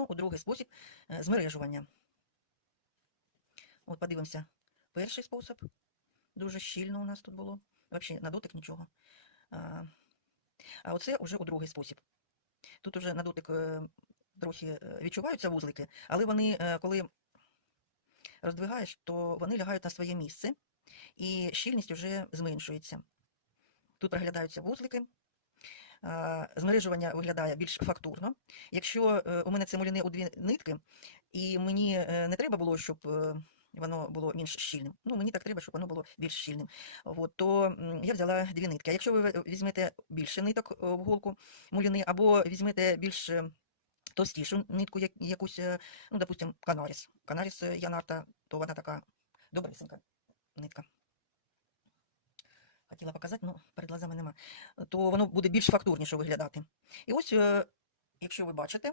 перейдено у другий спосіб е, змережування. От подивимося. Перший спосіб. Дуже щільно у нас тут було. Взагалі на дотик нічого. А, а оце вже у другий спосіб. Тут уже на дотик е, трохи е, відчуваються вузлики, але вони, коли роздвигаєш, то вони лягають на своє місце і щільність вже зменшується. Тут проглядаються вузлики. А, Змережування виглядає більш фактурно. Якщо е, у мене це муляне у дві нитки, і мені е, не треба було, щоб е, воно було менш щільним. Ну, мені так треба, щоб воно було більш щільним. От, то я взяла дві нитки. А якщо ви візьмете більше ниток е, в голку муляни, або візьмете більш е, товстішу нитку, якусь, е, ну, допустим, канаріс. Канаріс е, Янарта, то вона така добрисенька нитка. Хотіла показати, ну перед глазами нема. То воно буде більш фактурніше виглядати. І ось, е, якщо ви бачите,